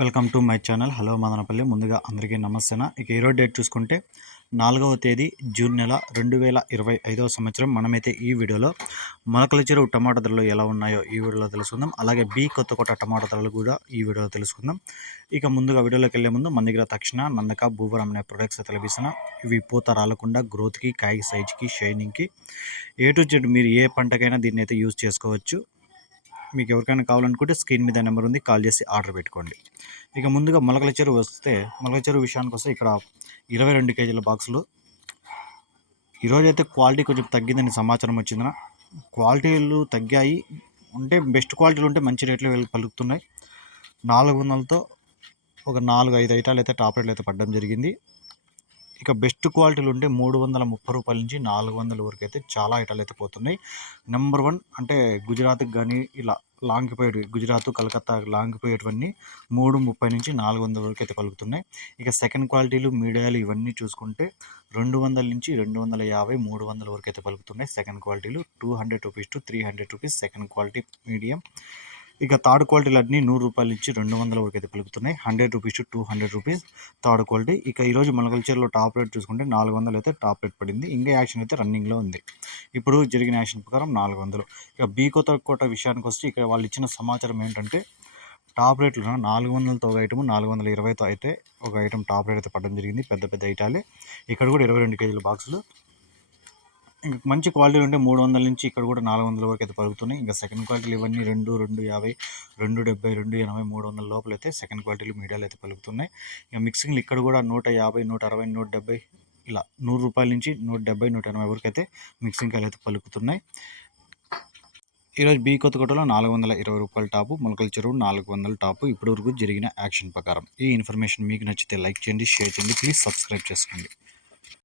Welcome to my channel. Hello Madanapalle. ముందుగా అందరికీ నమస్తేనా. ఇక ఈరోజు డేట్ చూసుకుంటే నాలుగవ తేదీ జూన్ నెల రెండు వేల ఇరవై ఐదవ సంవత్సరం. మనమైతే ఈ వీడియోలో మొలకల చెరువు టమాటా ధరలు ఎలా ఉన్నాయో ఈ వీడియోలో తెలుసుకుందాం. అలాగే బి కొత్తకోట టమాటా ధరలు కూడా ఈ వీడియోలో తెలుసుకుందాం. ఇక ముందుగా వీడియోలోకి వెళ్ళే ముందు మన దగ్గర తక్షణ నందక భూవరం అనే ప్రొడక్ట్స్ తెలిపిస్తున్న ఇవి పూత రాలకుండా గ్రోత్కి కాయ సైజ్కి షైనింగ్కి ఏ టు జెడ్ మీరు ఏ పంటకైనా దీన్ని అయితే యూజ్ చేసుకోవచ్చు. మీకు ఎవరికైనా కావాలనుకుంటే స్క్రీన్ మీద నెంబర్ ఉంది కాల్ చేసి ఆర్డర్ పెట్టుకోండి. ఇక ముందుగా మొలకల చెరువు వస్తే మొలకల చెరువు విషయానికి వస్తే ఇక్కడ ఇరవై రెండు కేజీల బాక్సులు. ఈరోజు అయితే క్వాలిటీ కొంచెం తగ్గిందని సమాచారం వచ్చిందిన క్వాలిటీలు తగ్గాయి. ఉంటే బెస్ట్ క్వాలిటీలు ఉంటే మంచి రేట్లు వెళ్ళి పలుకుతున్నాయి. నాలుగు వందలతో ఒక నాలుగు ఐదు ఐటాలు అయితే టాప్ రేట్లు అయితే పడడం జరిగింది. ఇక బెస్ట్ క్వాలిటీలు ఉంటే మూడు వందల ముప్పై రూపాయల నుంచి నాలుగు వందల వరకు అయితే చాలా ఐటాలు అయితే పోతున్నాయి. నెంబర్ వన్ అంటే గుజరాత్కి కానీ ఇలా లాంగ్ పోయేటి గుజరాత్ కలకత్తా లాంగ్ పోయేటివన్నీ మూడు ముప్పై నుంచి నాలుగు వందల వరకు అయితే పలుకుతున్నాయి ఇక సెకండ్ క్వాలిటీలు మీడియాలు ఇవన్నీ చూసుకుంటే రెండు వందల నుంచి రెండు వందల యాభై మూడు వందల వరకు అయితే పలుకుతున్నాయి సెకండ్ క్వాలిటీలు. Two hundred rupees to three hundred rupees second quality medium. ఇక థర్డ్ క్వాలిటీలు అన్నీ నూరు రూపాయల నుంచి రెండు వందల వరకు అయితే పలుకుతున్నాయి hundred rupees to two hundred rupees third quality. ఇక ఈరోజు మన కల్చర్లో టాప్ రేట్ చూసుకుంటే నాలుగు వందలు అయితే టాప్ రేట్ పడింది. ఇంకా యాక్షన్ అయితే రన్నింగ్లో ఉంది. ఇప్పుడు జరిగిన యాక్షన్ ప్రకారం నాలుగు వందలు ఇక బీ కొత్త కోట విషయానికి వస్తే ఇక్కడ వాళ్ళు ఇచ్చిన సమాచారం ఏంటంటే టాప్ రేట్లు నాలుగు వందలతో ఒక ఐటమ్ నాలుగు వందల ఇరవైతో అయితే ఒక ఐటమ్ టాప్ రేట్ అయితే పడడం జరిగింది. పెద్ద పెద్ద ఐటాలే. ఇక్కడ కూడా ఇరవై రెండు కేజీల బాక్సులు. ఇంకా మంచి క్వాలిటీ ఉంటే మూడు వందల నుంచి ఇక్కడ కూడా నాలుగు వందల వరకు అయితే పలుకుతున్నాయి. ఇంకా సెకండ్ క్వాలిటీలు ఇవన్నీ రెండు రెండు యాభై రెండు డెబ్బై రెండు ఎనభై మూడు వందల లోపల అయితే సెకండ్ క్వాలిటీలు మీడియాలు అయితే పలుకుతున్నాయి. ఇక మిక్సింగ్లు ఇక్కడ కూడా నూట యాభై నూట అరవై నూట డెబ్బై ఇలా నూరు రూపాయల నుంచి నూట డెబ్బై నూట ఎనభై వరకు అయితే మిక్సింగ్ కాయలు అయితే పలుకుతున్నాయి. ఈరోజు బీ కొత్తకోటలో నాలుగు వందల ఇరవై రూపాయల టాపు మొలకల చెరువు నాలుగు వందల టాపు. ఇప్పటి వరకు జరిగిన యాక్షన్ ప్రకారం. ఈ ఇన్ఫర్మేషన్ మీకు నచ్చితే లైక్ చేయండి షేర్ చేయండి ప్లీజ్ సబ్స్క్రైబ్ చేసుకోండి.